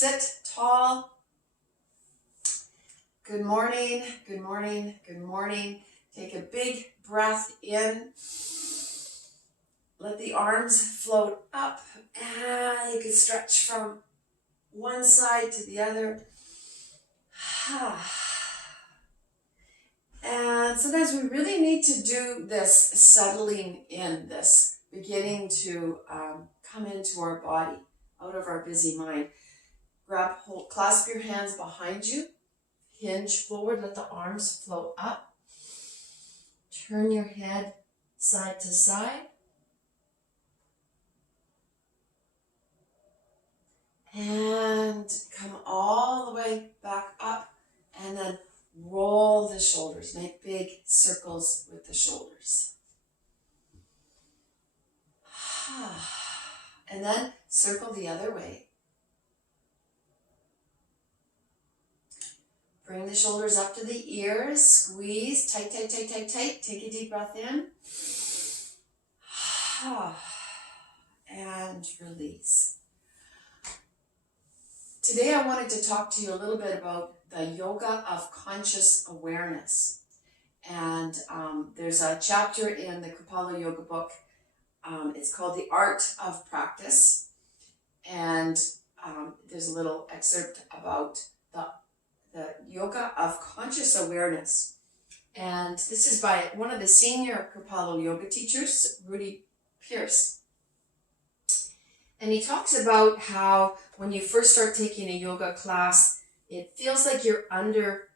Sit tall. Good morning, good morning, good morning. Take a big breath in. Let the arms float up, and you can stretch from one side to the other. And sometimes we really need to do this settling in, this beginning to come into our body, out of our busy mind. Clasp your hands behind you, hinge forward, let the arms float up. Turn your head side to side. And come all the way back up, and then roll the shoulders. Make big circles with the shoulders. And then circle the other way. Bring the shoulders up to the ears. Squeeze. Tight, tight, tight, tight, tight. Take a deep breath in. And release. Today I wanted to talk to you a little bit about the yoga of conscious awareness. And there's a chapter in the Kapala Yoga book. It's called The Art of Practice. And there's a little excerpt about the yoga of conscious awareness. And this is by one of the senior Kapala Yoga teachers, Rudy Pierce. And he talks about how when you first start taking a yoga class, it feels like you're under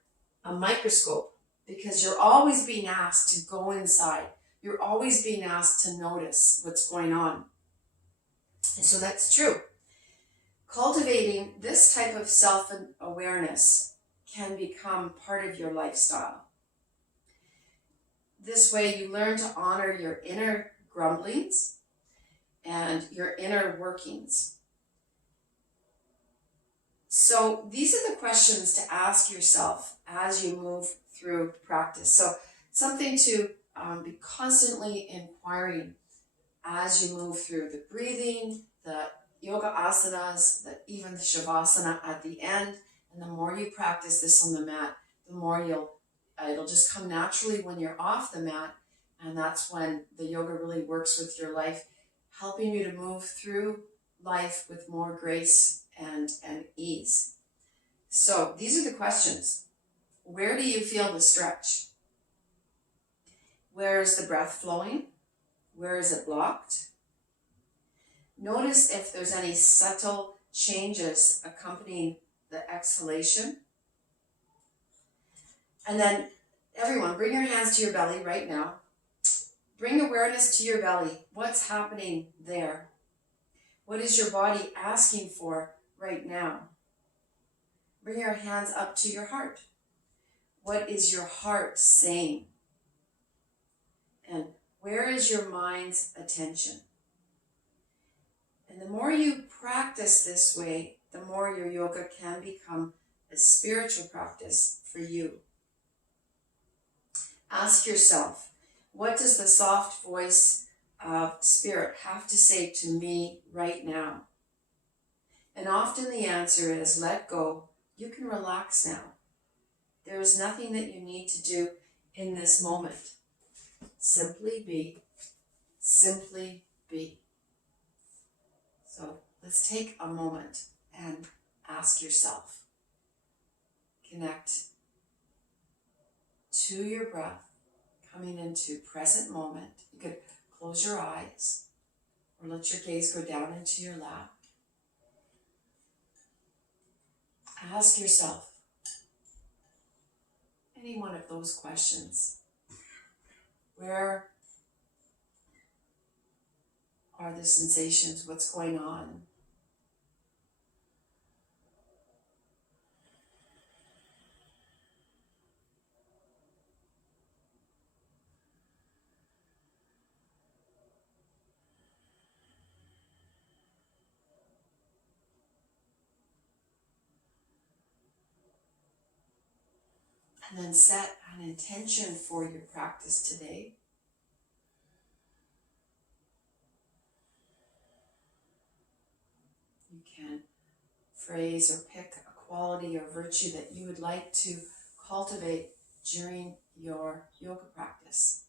a microscope because you're always being asked to go inside. You're always being asked to notice what's going on. And so that's true. Cultivating this type of self-awareness can become part of your lifestyle. This way you learn to honor your inner grumblings and your inner workings. So these are the questions to ask yourself as you move through practice. So something to be constantly inquiring as you move through the breathing, the yoga asanas, even the shavasana at the end. And the more you practice this on the mat, the more it'll just come naturally when you're off the mat. And that's when the yoga really works with your life, helping you to move through life with more grace and ease. So these are the questions. Where do you feel the stretch? Where is the breath flowing? Where is it blocked? Notice if there's any subtle changes accompanying the exhalation. And then everyone, bring your hands to your belly right now. Bring awareness to your belly. What's happening there? What is your body asking for right now? Bring your hands up to your heart. What is your heart saying? And where is your mind's attention? And the more you practice this way, the more your yoga can become a spiritual practice for you. Ask yourself, what does the soft voice of spirit have to say to me right now? And often the answer is, let go. You can relax now. There is nothing that you need to do in this moment. Simply be. Simply be. So let's take a moment and ask yourself. Connect to your breath. Coming into present moment. You could close your eyes or let your gaze go down into your lap. Ask yourself any one of those questions. Where are the sensations? What's going on? And then set an intention for your practice today. You can phrase or pick a quality or virtue that you would like to cultivate during your yoga practice.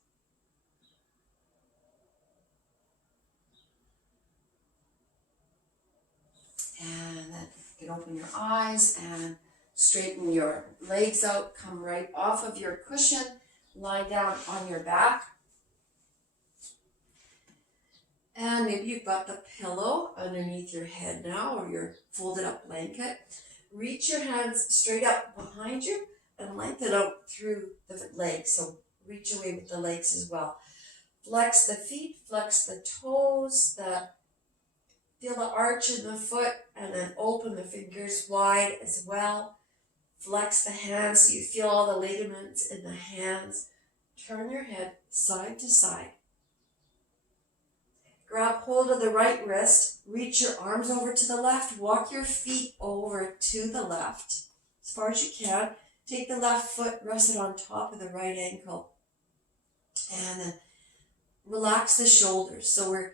And then you can open your eyes and straighten your legs out, come right off of your cushion, lie down on your back. And maybe you've got the pillow underneath your head now, or your folded up blanket. Reach your hands straight up behind you and lengthen out through the legs. So reach away with the legs as well. Flex the feet, flex the toes, feel the arch in the foot, and then open the fingers wide as well. Flex the hands so you feel all the ligaments in the hands. Turn your head side to side. Grab hold of the right wrist, reach your arms over to the left, walk your feet over to the left as far as you can. Take the left foot, rest it on top of the right ankle, and then relax the shoulders. So we're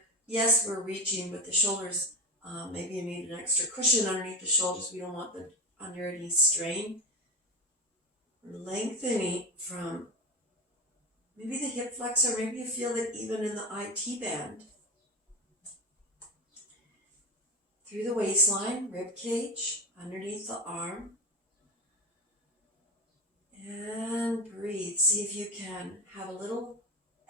reaching, but the shoulders, maybe you need an extra cushion underneath the shoulders. We don't want them under any strain. We're lengthening from maybe the hip flexor, maybe you feel it even in the IT band. Through the waistline, rib cage, underneath the arm. And breathe. See if you can have a little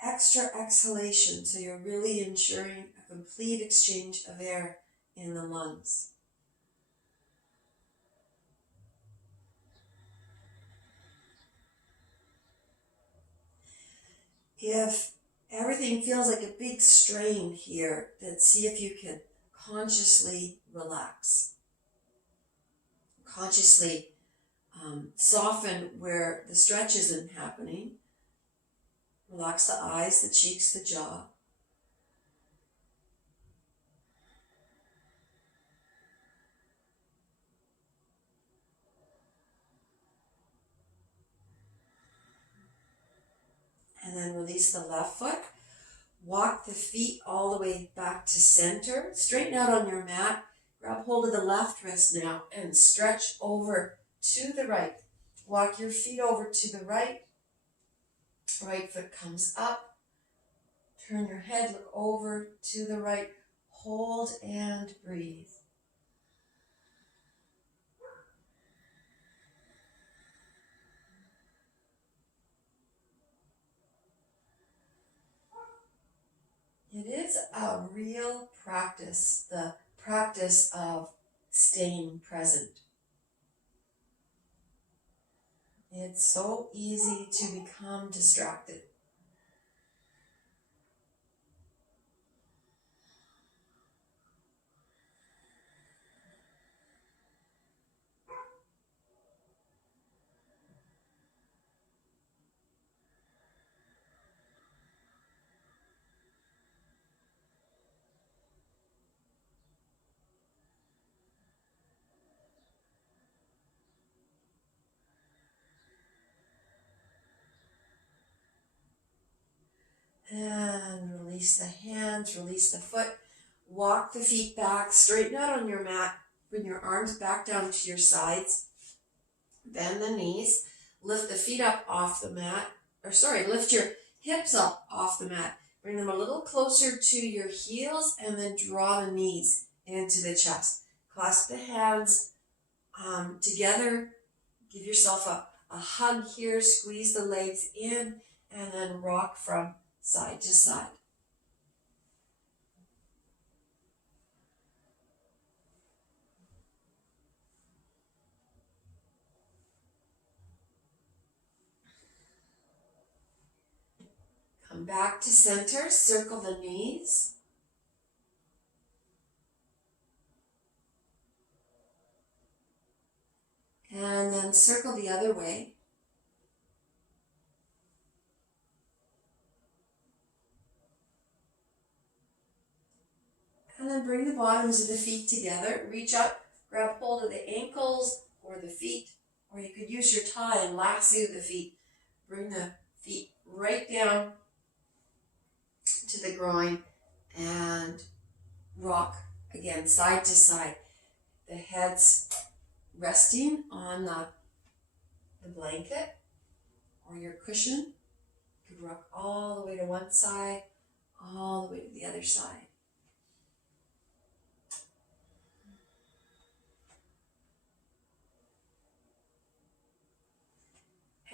extra exhalation so you're really ensuring a complete exchange of air in the lungs. If everything feels like a big strain here, then see if you can consciously relax. Consciously soften where the stretch isn't happening. Relax the eyes, the cheeks, the jaw. And then release the left foot. Walk the feet all the way back to center. Straighten out on your mat. Grab hold of the left wrist now and stretch over to the right. Walk your feet over to the right. Right foot comes up. Turn your head, look over to the right. Hold and breathe. It is a real practice, the practice of staying present. It's so easy to become distracted. And release the hands, release the foot. Walk the feet back, straighten out on your mat. Bring your arms back down to your sides. Bend the knees. Lift the feet up off the mat. Lift your hips up off the mat. Bring them a little closer to your heels and then draw the knees into the chest. Clasp the hands together. Give yourself a hug here. Squeeze the legs in and then rock from side to side. Come back to center, circle the knees. And then circle the other way. And then bring the bottoms of the feet together. Reach up, grab hold of the ankles or the feet, or you could use your tie and lasso the feet. Bring the feet right down to the groin and rock again, side to side. the head's resting on the blanket or your cushion. You could rock all the way to one side, all the way to the other side.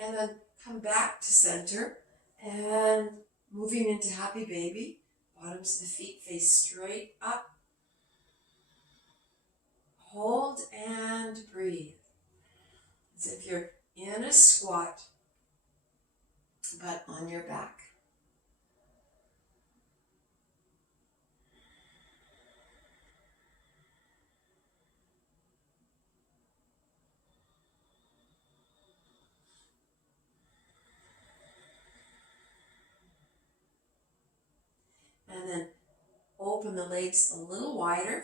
And then come back to center and moving into happy baby. Bottoms of the feet face straight up. Hold and breathe. As if you're in a squat, but on your back. And then open the legs a little wider.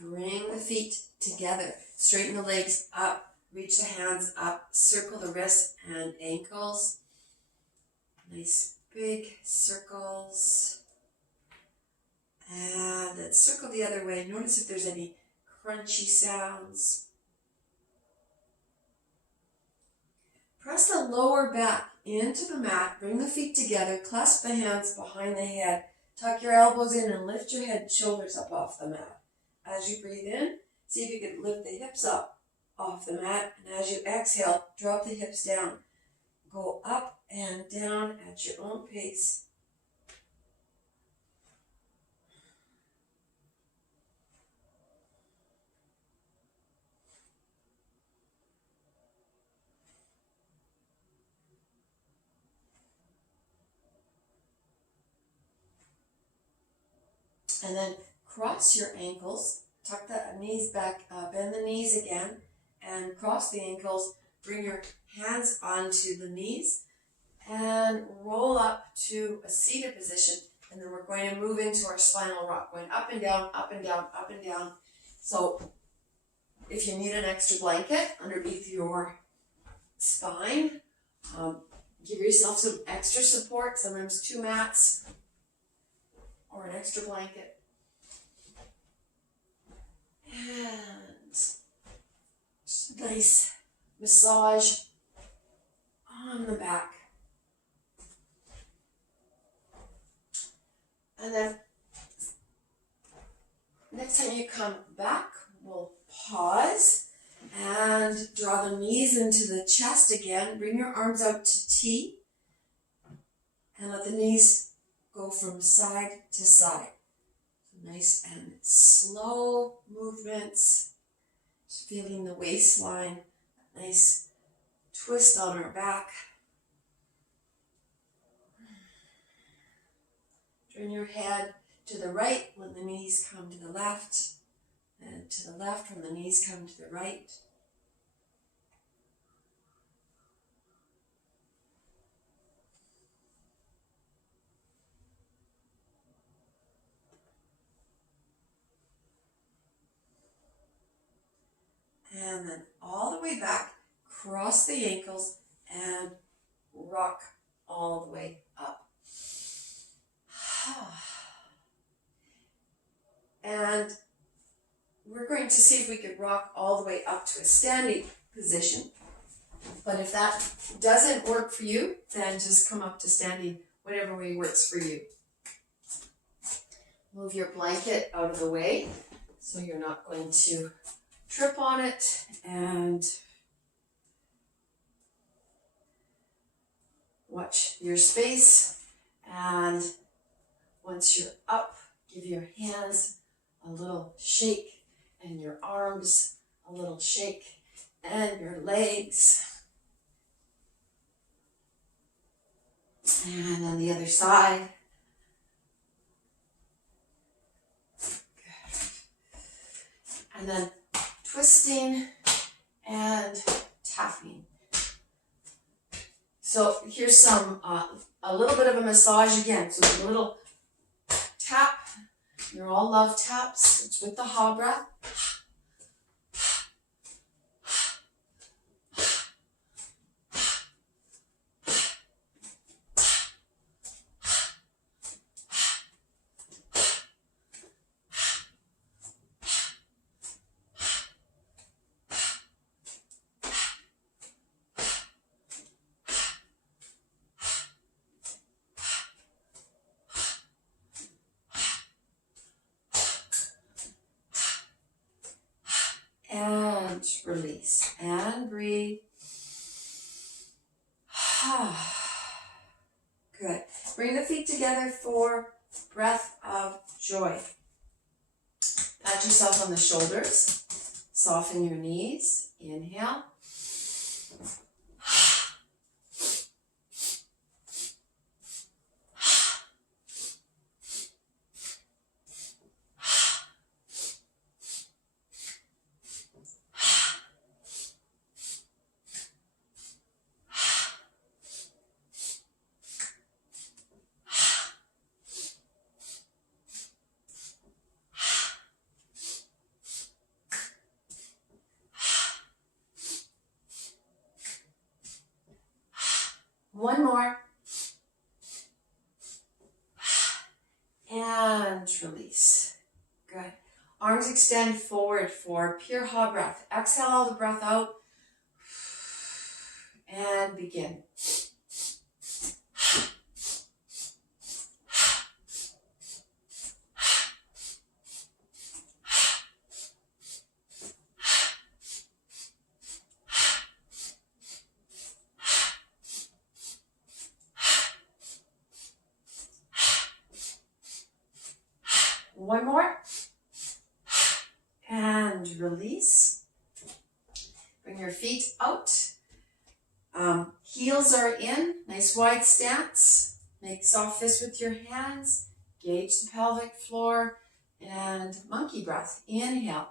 Bring the feet together. Straighten the legs up. Reach the hands up. Circle the wrists and ankles. Nice big circles. And then circle the other way. Notice if there's any crunchy sounds. Press the lower back into the mat. Bring the feet together. Clasp the hands behind the head. Tuck your elbows in and lift your head and shoulders up off the mat. As you breathe in, see if you can lift the hips up off the mat. And as you exhale, drop the hips down. Go up and down at your own pace. And then cross your ankles, tuck the knees back, bend the knees again, and cross the ankles. Bring your hands onto the knees and roll up to a seated position. And then we're going to move into our spinal rock, going up and down, up and down, up and down. So if you need an extra blanket underneath your spine, give yourself some extra support, sometimes 2 mats or an extra blanket. And just a nice massage on the back. And then next time you come back, we'll pause and draw the knees into the chest again. Bring your arms out to T and let the knees go from side to side. Nice and slow movements. Just feeling the waistline. Nice twist on our back. Turn your head to the right when the knees come to the left. And to the left when the knees come to the right. And then all the way back, cross the ankles and rock all the way up. And we're going to see if we could rock all the way up to a standing position. But if that doesn't work for you, then just come up to standing, whatever way works for you. Move your blanket out of the way so you're not going to trip on it, and watch your space. And once you're up, give your hands a little shake and your arms a little shake and your legs. And on the other side. Good. And then twisting and tapping. So here's some, a little bit of a massage again. So a little tap. You all love taps. It's with the ha breath. And release. And breathe. Good. Bring the feet together for breath of joy. Pat yourself on the shoulders. Soften your knees. Inhale. One more. And release. Good. Arms extend forward for pure ha breath. Exhale all the breath out. And begin. One more. And release. Bring your feet out. Heels are in. Nice wide stance. Make soft fists with your hands. Gauge the pelvic floor. And monkey breath. Inhale.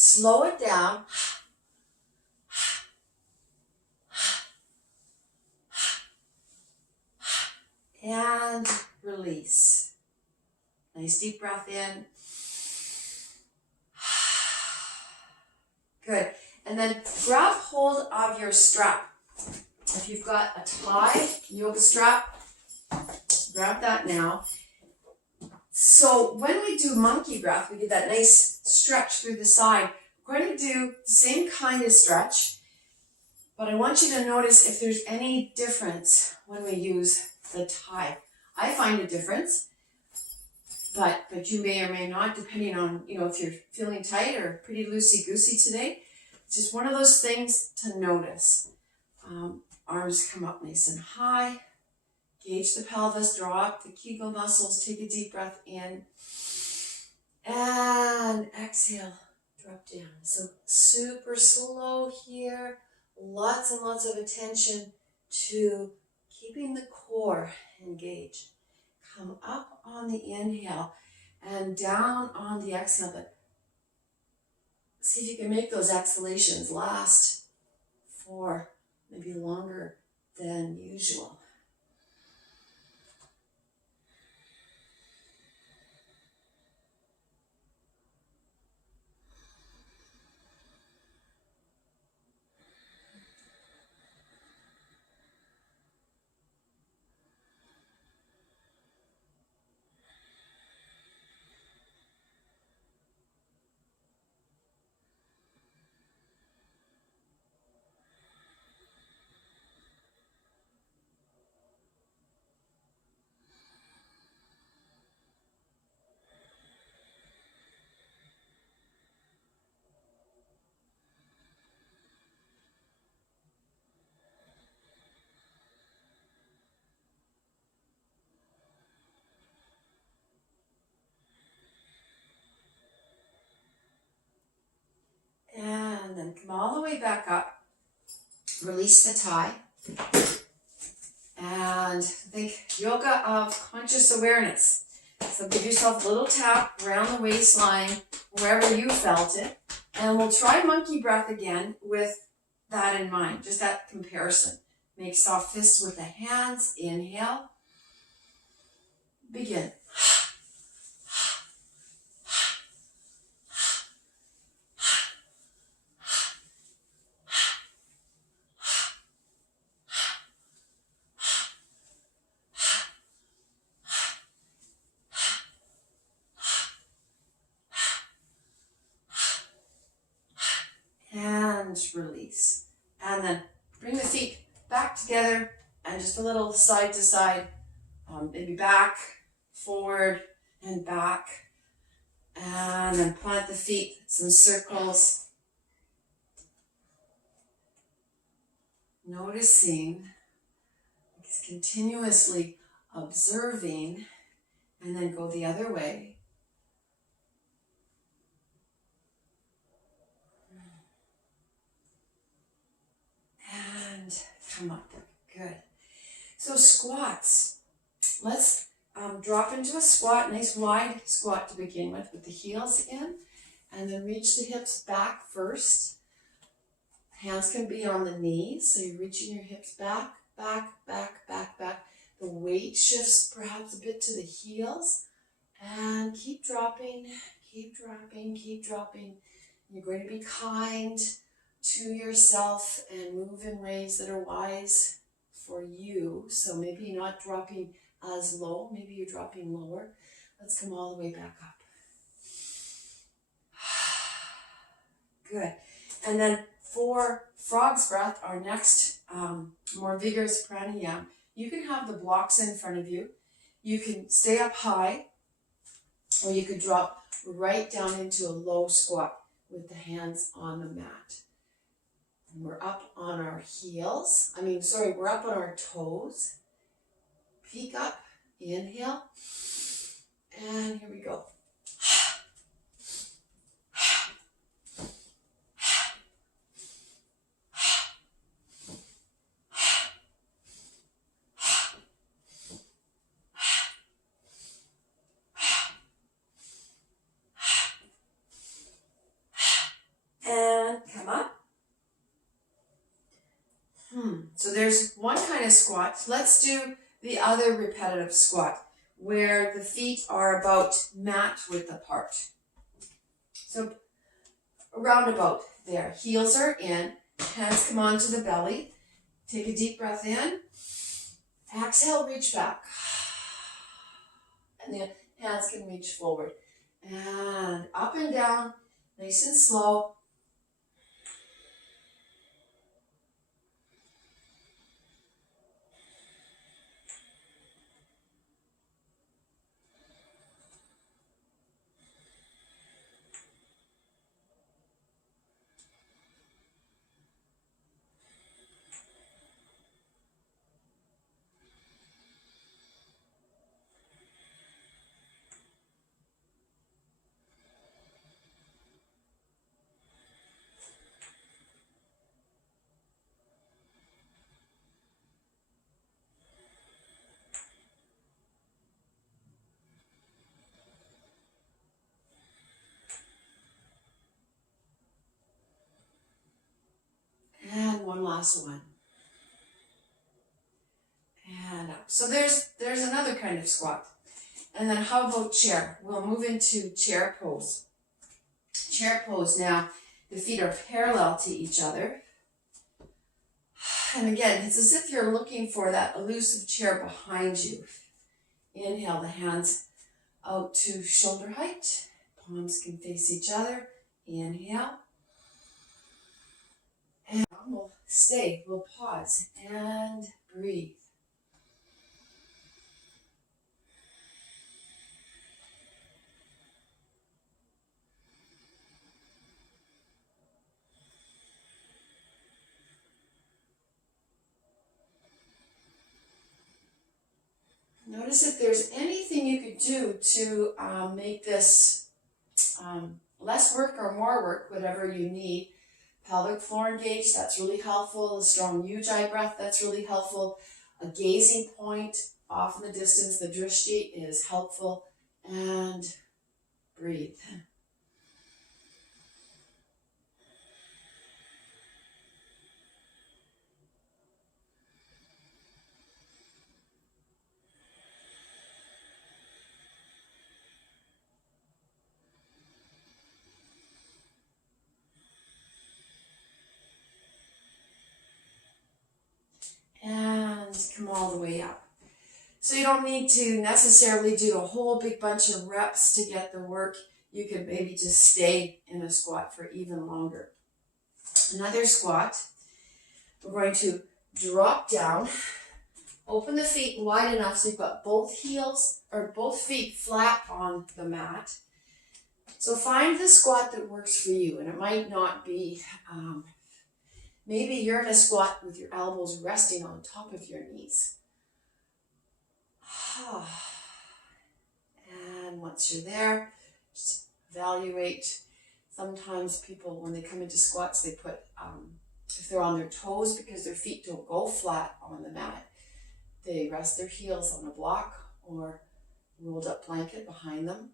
Slow it down. And release. Nice deep breath in. Good. And then grab hold of your strap. If you've got a tie, yoga strap, grab that now. So when we do monkey breath, we get that nice stretch through the side. We're going to do the same kind of stretch, but I want you to notice if there's any difference when we use the tie. I find a difference, but you may or may not, depending on, if you're feeling tight or pretty loosey-goosey today. It's just one of those things to notice. Arms come up nice and high. Gauge the pelvis, draw up the Kegel muscles, take a deep breath in, and exhale, drop down. So super slow here, lots and lots of attention to keeping the core engaged. Come up on the inhale and down on the exhale, but see if you can make those exhalations last for maybe longer than usual. come all the way back up. Release the tie. And think yoga of conscious awareness. So give yourself a little tap around the waistline, wherever you felt it. And we'll try monkey breath again with that in mind, just that comparison. Make soft fists with the hands. Inhale. Begin. And release. And then bring the feet back together and just a little side to side, maybe back, forward, and back. And then plant the feet, some circles. Noticing, continuously observing, and then go the other way. And come up. Good. So squats. Let's drop into a squat, nice wide squat to begin with the heels in, and then reach the hips back first. Hands can be on the knees, so you're reaching your hips back, back, back, back, back. The weight shifts perhaps a bit to the heels, and keep dropping, keep dropping, keep dropping. You're going to be kind to yourself and move in ways that are wise for you. So maybe you're not dropping as low, maybe you're dropping lower. Let's come all the way back up. Good. And then for frog's breath, our next more vigorous pranayama, you can have the blocks in front of you. You can stay up high, or you could drop right down into a low squat with the hands on the mat. And we're up on our heels. We're up on our toes. Peek up, inhale, and here we go. And come up. So there's one kind of squat. Let's do the other repetitive squat where the feet are about mat width apart. So around about there. Heels are in. Hands come onto the belly. Take a deep breath in. Exhale, reach back. And the hands can reach forward. And up and down, nice and slow. And one last one. And up. So there's another kind of squat. And then how about chair? We'll move into chair pose. Chair pose now, the feet are parallel to each other. And again, it's as if you're looking for that elusive chair behind you. Inhale, the hands out to shoulder height. Palms can face each other. Inhale. And we'll stay, we'll pause and breathe. Notice if there's anything you could do to make this less work or more work, whatever you need. pelvic floor engaged, that's really helpful. A strong ujjayi breath, that's really helpful. A gazing point off in the distance, the drishti, is helpful. And breathe. And come all the way up. So you don't need to necessarily do a whole big bunch of reps to get the work. You could maybe just stay in a squat for even longer. Another squat. We're going to drop down, open the feet wide enough so you've got both heels or both feet flat on the mat. So find the squat that works for you, and it might not be, maybe you're in a squat with your elbows resting on top of your knees. And once you're there, just evaluate. Sometimes people, when they come into squats, they put, if they're on their toes because their feet don't go flat on the mat, they rest their heels on a block or rolled up blanket behind them.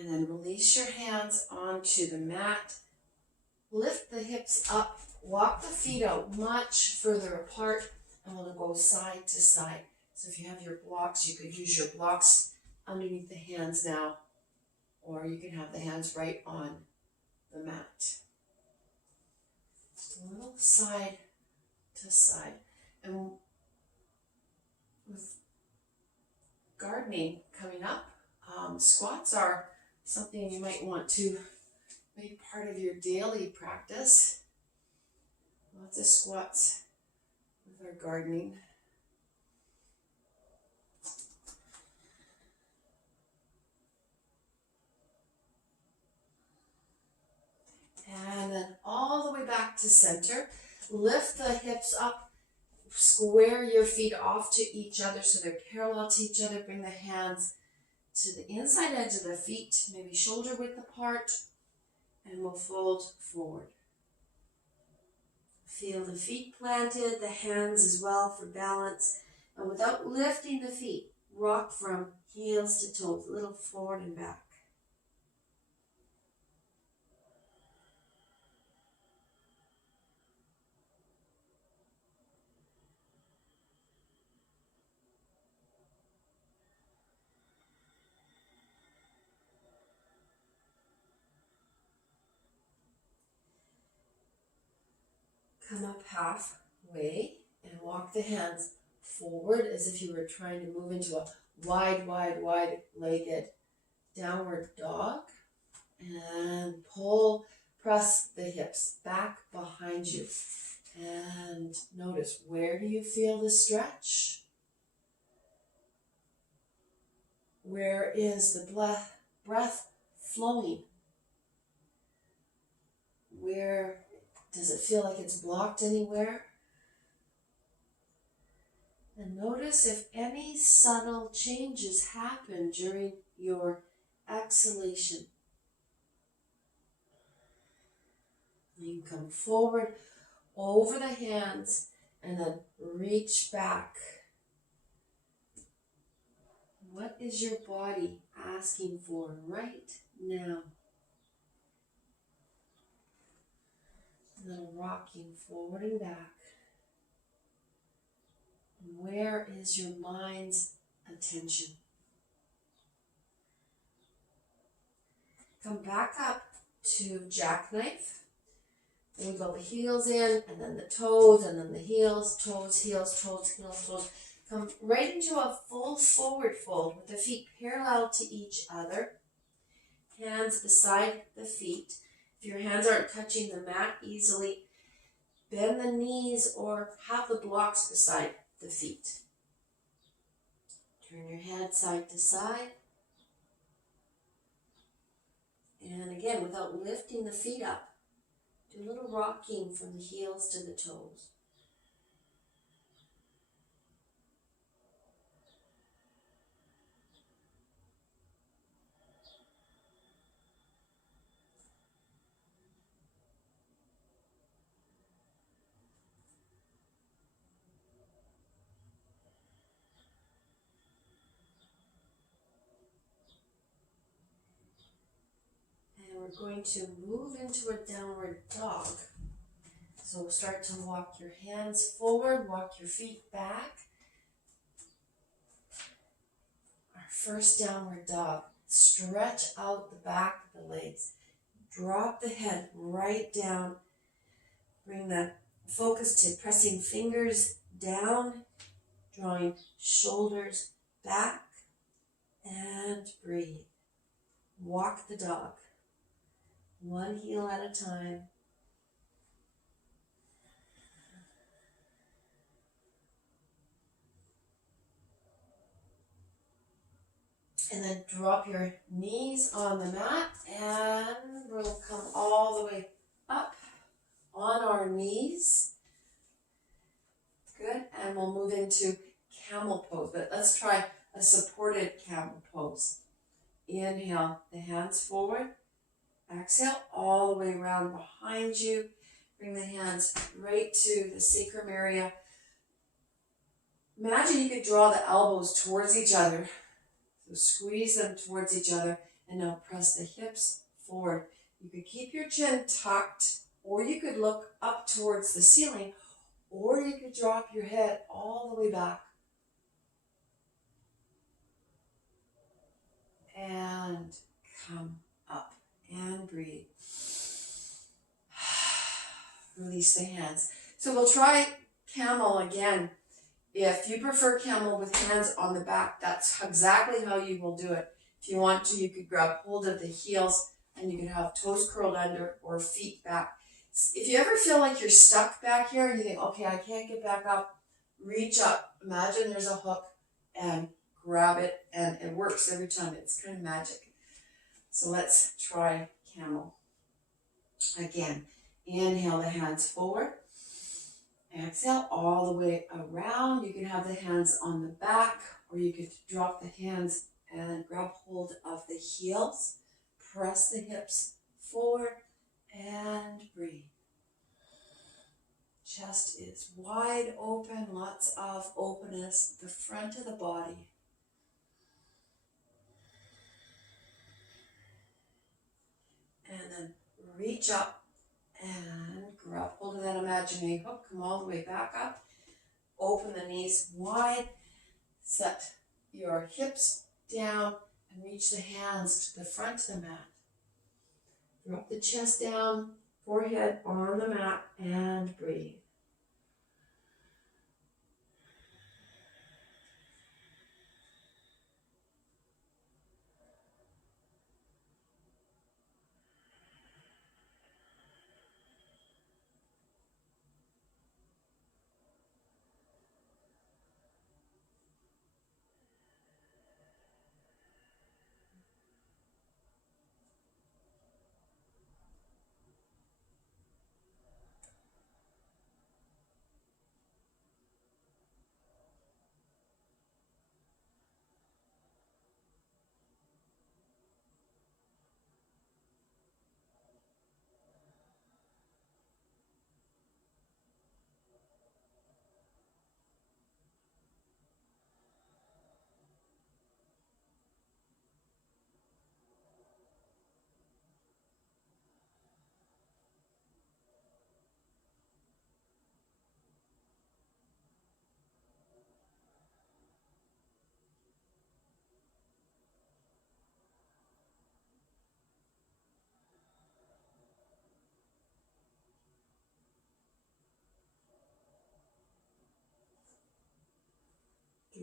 And then release your hands onto the mat. Lift the hips up. Walk the feet out much further apart. And we'll go side to side. So if you have your blocks, you could use your blocks underneath the hands now. Or you can have the hands right on the mat. Just a little side to side. And with gardening coming up, squats are something you might want to make part of your daily practice. Lots of squats with our gardening. And then all the way back to center. Lift the hips up. Square your feet off to each other so they're parallel to each other. Bring the hands to the inside edge of the feet, maybe shoulder width apart, and we'll fold forward. Feel the feet planted, the hands as well for balance. And without lifting the feet, rock from heels to toes, a little forward and back. Come up halfway and walk the hands forward as if you were trying to move into a wide-legged downward dog. And press the hips back behind you. And notice, where do you feel the stretch? Where is the breath flowing? Where does it feel like it's blocked anywhere? And notice if any subtle changes happen during your exhalation. You can come forward over the hands and then reach back. What is your body asking for right now? A little rocking forward and back. And where is your mind's attention? Come back up to jackknife. And we go the heels in, and then the toes, and then the heels, toes, heels, toes, heels, toes. Come right into a full forward fold with the feet parallel to each other. Hands beside the feet. If your hands aren't touching the mat easily, bend the knees or have the blocks beside the feet. Turn your head side to side. And again, without lifting the feet up, do a little rocking from the heels to the toes. And we're going to move into a downward dog. So we'll start to walk your hands forward, walk your feet back. Our first downward dog. Stretch out the back of the legs. Drop the head right down. Bring the focus to pressing fingers down, drawing shoulders back, and breathe. Walk the dog. One heel at a time. And then drop your knees on the mat and we'll come all the way up on our knees. Good. And we'll move into camel pose. But let's try a supported camel pose. Inhale, the hands forward. Exhale, all the way around behind you. Bring the hands right to the sacrum area. Imagine you could draw the elbows towards each other. So squeeze them towards each other and now press the hips forward. You could keep your chin tucked, or you could look up towards the ceiling, or you could drop your head all the way back. And come up and breathe. Release the hands. So we'll try camel again. If you prefer camel with hands on the back, that's exactly how you will do it. If you want to, you could grab hold of the heels and you could have toes curled under or feet back. If you ever feel like you're stuck back here and you think, okay, I can't get back up, reach up. Imagine there's a hook and grab it, and it works every time. It's kind of magic. So let's try camel. Again, inhale the hands forward. Exhale all the way around. You can have the hands on the back, or you could drop the hands and grab hold of the heels. Press the hips forward and breathe. Chest is wide open, lots of openness, the front of the body. And then reach up and grab hold of that imaginary hook. Come all the way back up. Open the knees wide. Set your hips down and reach the hands to the front of the mat. Drop the chest down, forehead on the mat, and breathe.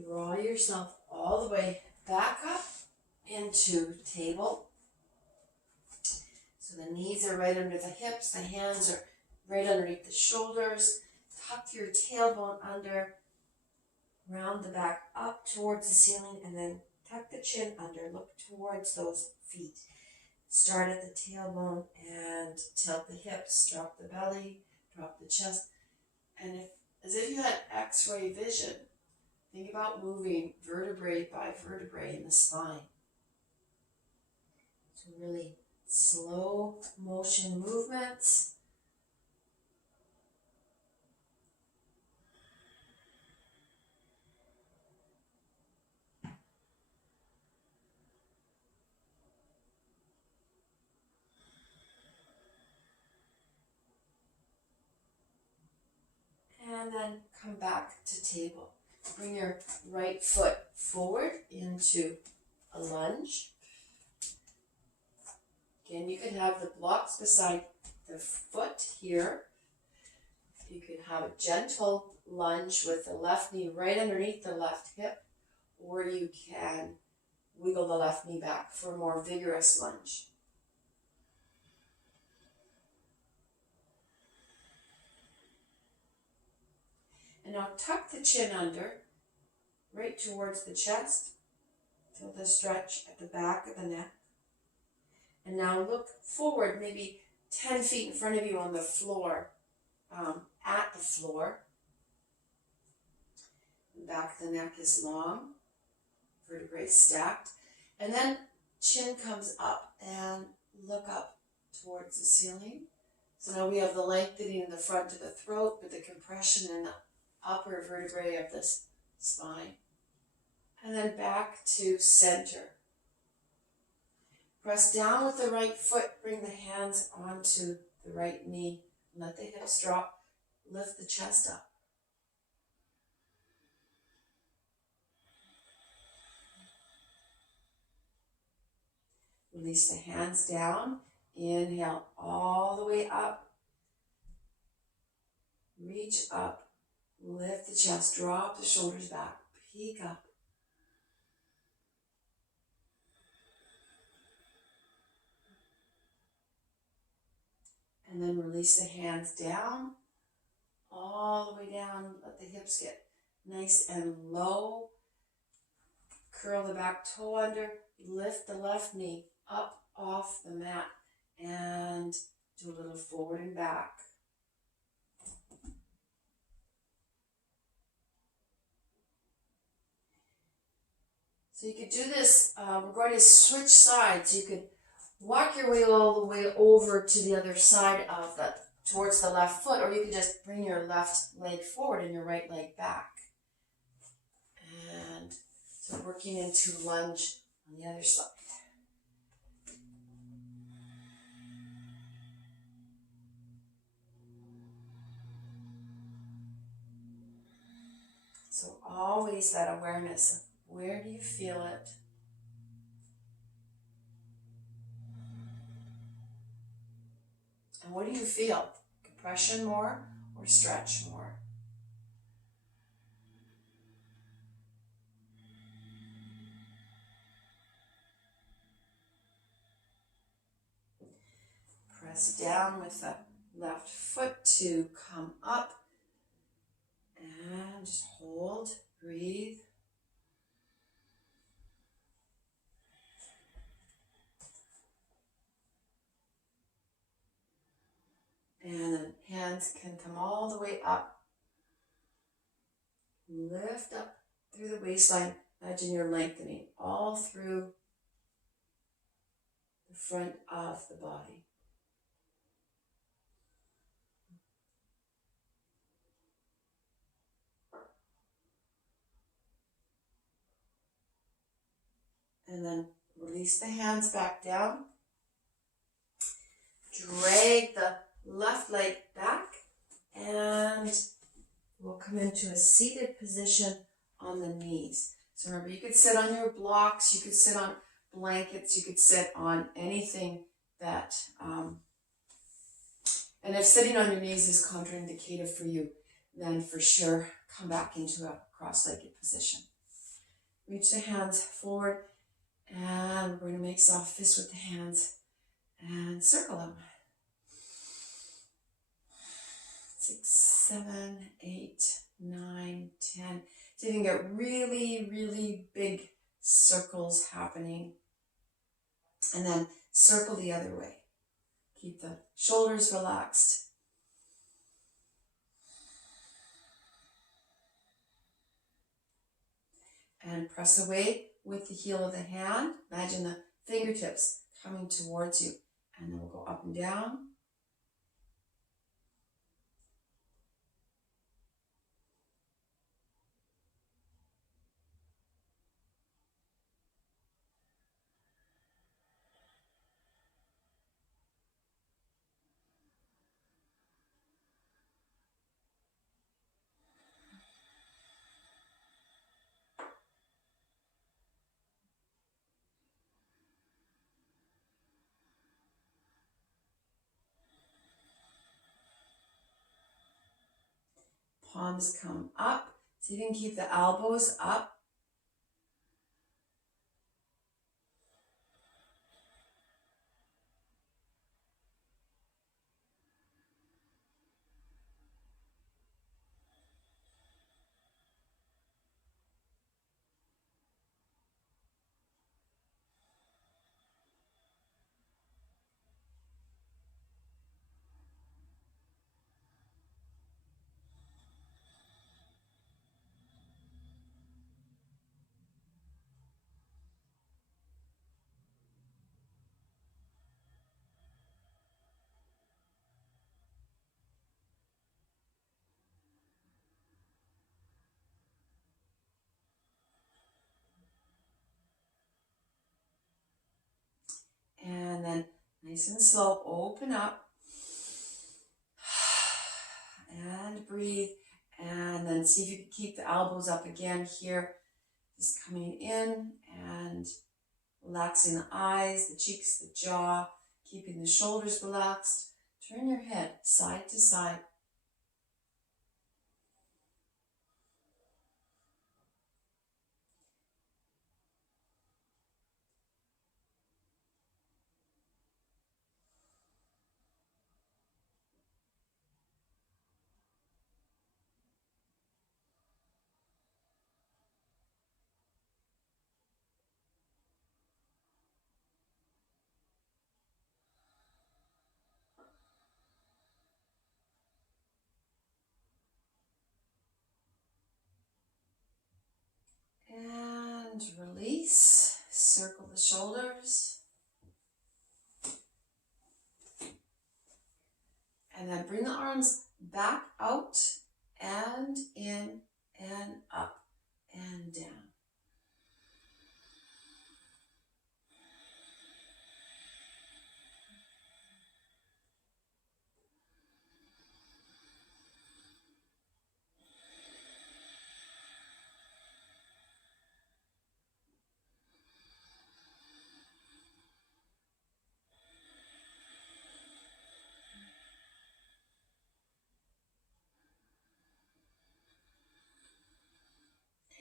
Draw yourself all the way back up into table. So the knees are right under the hips, the hands are right underneath the shoulders. Tuck your tailbone under, round the back up towards the ceiling, and then tuck the chin under, look towards those feet. Start at the tailbone and tilt the hips, drop the belly, drop the chest. And as if you had X-ray vision, think about moving vertebrae by vertebrae in the spine. So really slow motion movements. And then come back to table. Bring your right foot forward into a lunge. Again, you could have the blocks beside the foot here. You could have a gentle lunge with the left knee right underneath the left hip, or you can wiggle the left knee back for a more vigorous lunge. And now tuck the chin under, right towards the chest. Feel the stretch at the back of the neck. And now look forward, maybe 10 feet in front of you on the floor, at the floor. The back of the neck is long, vertebrae stacked. And then chin comes up and look up towards the ceiling. So now we have the lengthening in the front of the throat, but the compression in the upper vertebrae of the spine. And then back to center. Press down with the right foot, bring the hands onto the right knee. Let the hips drop, lift the chest up. Release the hands down, inhale all the way up. Reach up, lift the chest, drop the shoulders back, peek up. And then release the hands down, all the way down. Let the hips get nice and low. Curl the back toe under. Lift the left knee up off the mat. And do a little forward and back. So you could do this, we're going to switch sides. You could walk your way all the way over to the other side of towards the left foot, or you could just bring your left leg forward and your right leg back. And so working into lunge on the other side. So always that awareness of where do you feel it? And what do you feel? Compression more or stretch more? Press down with the left foot to come up. And just hold, breathe. And then hands can come all the way up. Lift up through the waistline. Imagine you're lengthening all through the front of the body. And then release the hands back down. Drag the left leg back, and we'll come into a seated position on the knees. So remember, you could sit on your blocks, you could sit on blankets, you could sit on anything that, and if sitting on your knees is contraindicated for you, then for sure come back into a cross-legged position. Reach the hands forward, and we're going to make soft fists with the hands. And circle them. 6, 7, 8, 9, 10. So you can get really, really big circles happening. And then circle the other way. Keep the shoulders relaxed. And press away with the heel of the hand. Imagine the fingertips coming towards you. And then we'll go up and down. Palms come up. So you can keep the elbows up. And then nice and slow, open up. And breathe. And then see if you can keep the elbows up again here. Just coming in and relaxing the eyes, the cheeks, the jaw. Keeping the shoulders relaxed. Turn your head side to side. And release. Circle the shoulders. And then bring the arms back out and in and up and down.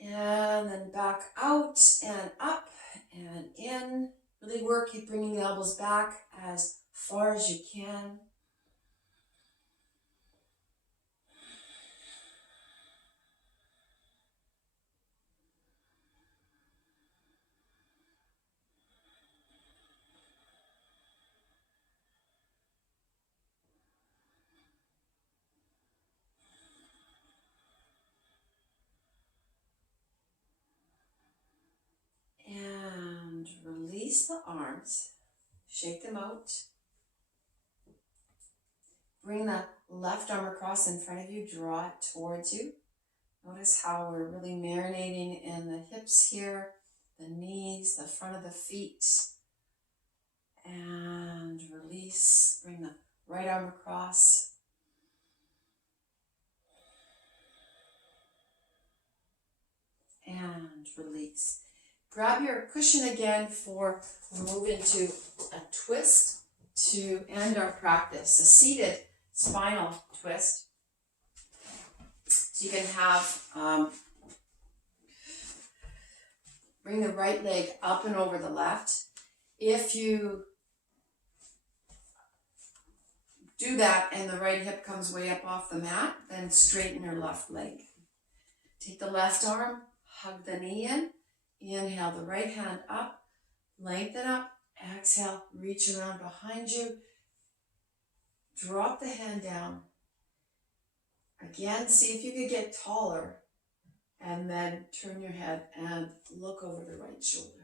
And then back out and up and in. Really work, keep bringing the elbows back as far as you can. And release the arms. Shake them out. Bring the left arm across in front of you. Draw it towards you. Notice how we're really marinating in the hips here, the knees, the front of the feet. And release. Bring the right arm across. And release. Grab your cushion again for we'll move into a twist to end our practice, a seated spinal twist. So you can have, bring the right leg up and over the left. If you do that and the right hip comes way up off the mat, then straighten your left leg. Take the left arm, hug the knee in. Inhale the right hand up, lengthen up. Exhale, reach around behind you. Drop the hand down. Again, see if you could get taller. And then turn your head and look over the right shoulder.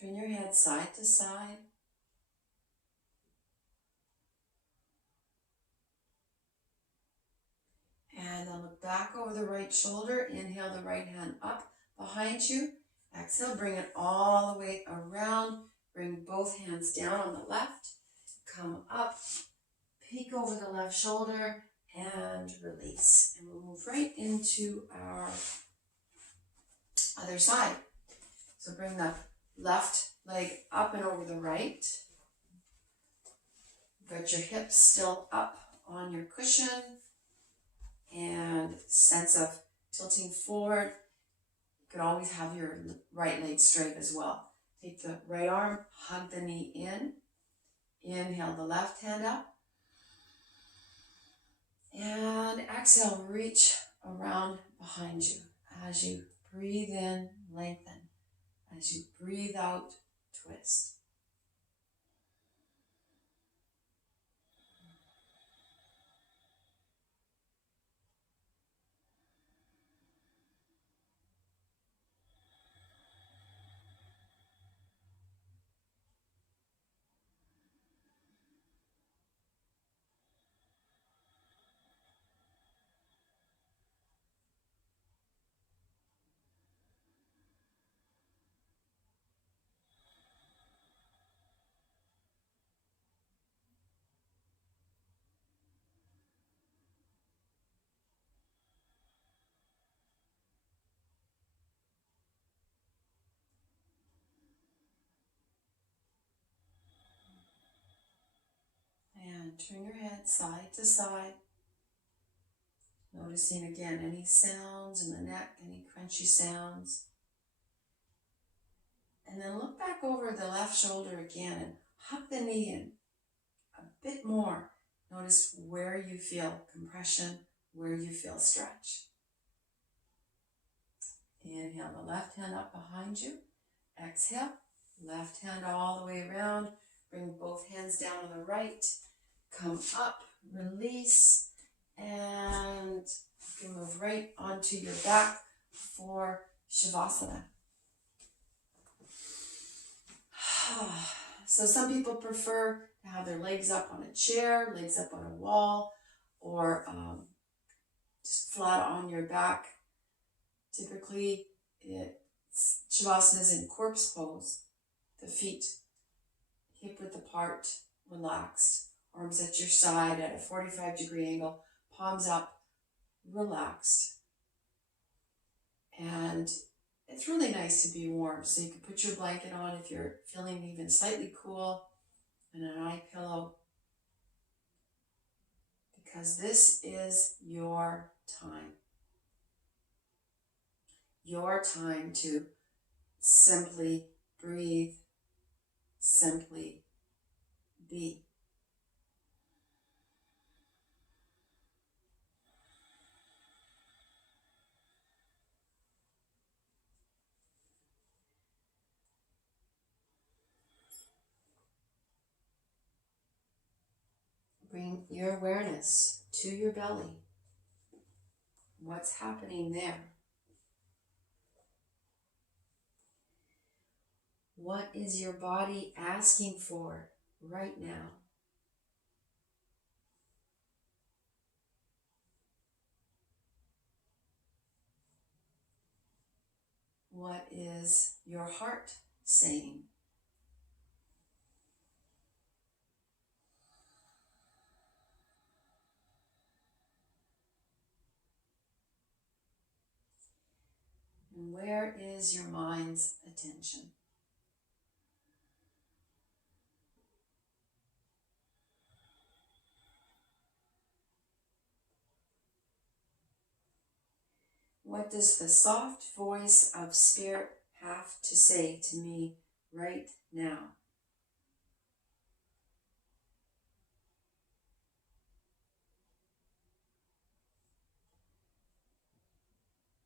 Turn your head side to side. And then look back over the right shoulder. Inhale the right hand up behind you. Exhale, bring it all the way around. Bring both hands down on the left. Come up, peek over the left shoulder, and release. And we'll move right into our other side. So bring the left leg up and over the right. Got your hips still up on your cushion and sense of tilting forward. You could always have your right leg straight as well. Take the right arm, hug the knee in. Inhale the left hand up. And exhale, reach around behind you. As you breathe in, lengthen. As you breathe out, twist. And turn your head side to side. Noticing again any sounds in the neck, any crunchy sounds. And then look back over the left shoulder again and hug the knee in a bit more. Notice where you feel compression, where you feel stretch. Inhale the left hand up behind you. Exhale, left hand all the way around. Bring both hands down on the right. Come up, release, and you can move right onto your back for Savasana. So some people prefer to have their legs up on a chair, legs up on a wall, or just flat on your back. Typically, Savasana is in corpse pose. The feet hip width apart, relaxed. Arms at your side at a 45-degree angle, palms up, relaxed. And it's really nice to be warm. So you can put your blanket on if you're feeling even slightly cool, and an eye pillow. Because this is your time. Your time to simply breathe, simply be. Bring your awareness to your belly. What's happening there? What is your body asking for right now? What is your heart saying? And where is your mind's attention? What does the soft voice of Spirit have to say to me right now?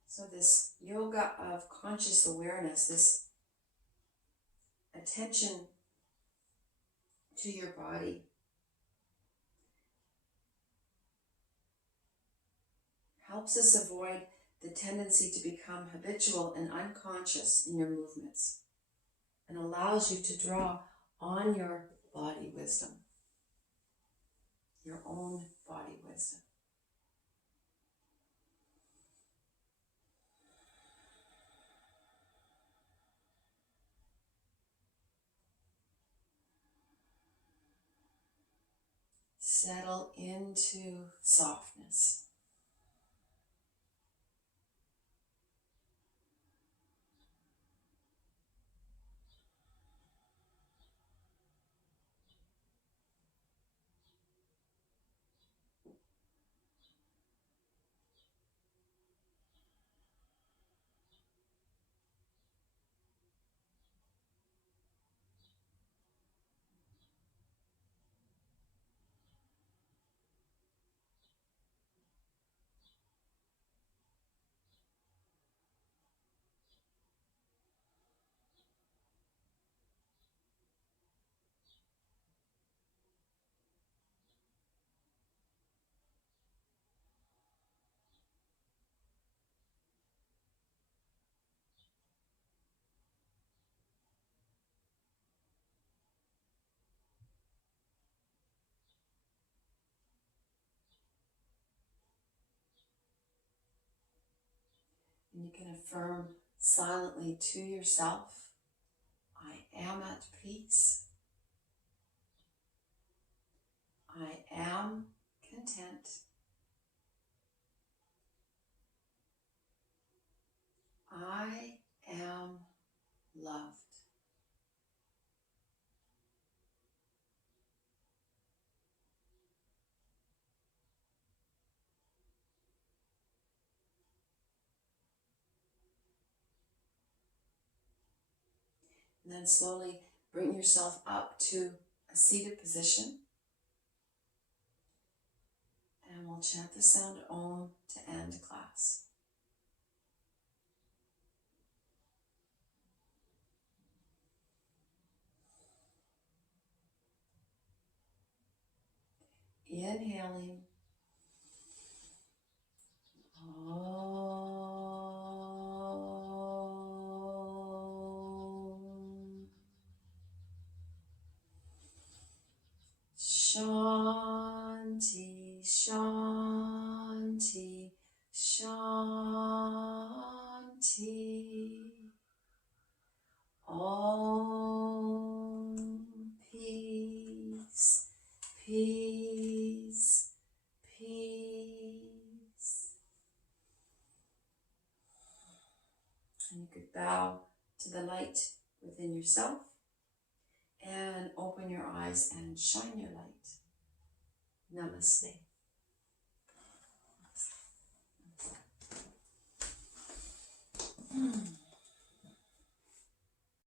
So this yoga of conscious awareness, this attention to your body, helps us avoid the tendency to become habitual and unconscious in your movements, and allows you to draw on your body wisdom, your own body wisdom. Settle into softness. And you can affirm silently to yourself, I am at peace. I am content. I am loved. And then slowly bring yourself up to a seated position. And we'll chant the sound Om to end class. Inhaling. Om. Shanti, Shanti, Shanti. Om. Peace, peace, peace. And you could bow to the light within yourself and open your eyes and shine your light. Namaste.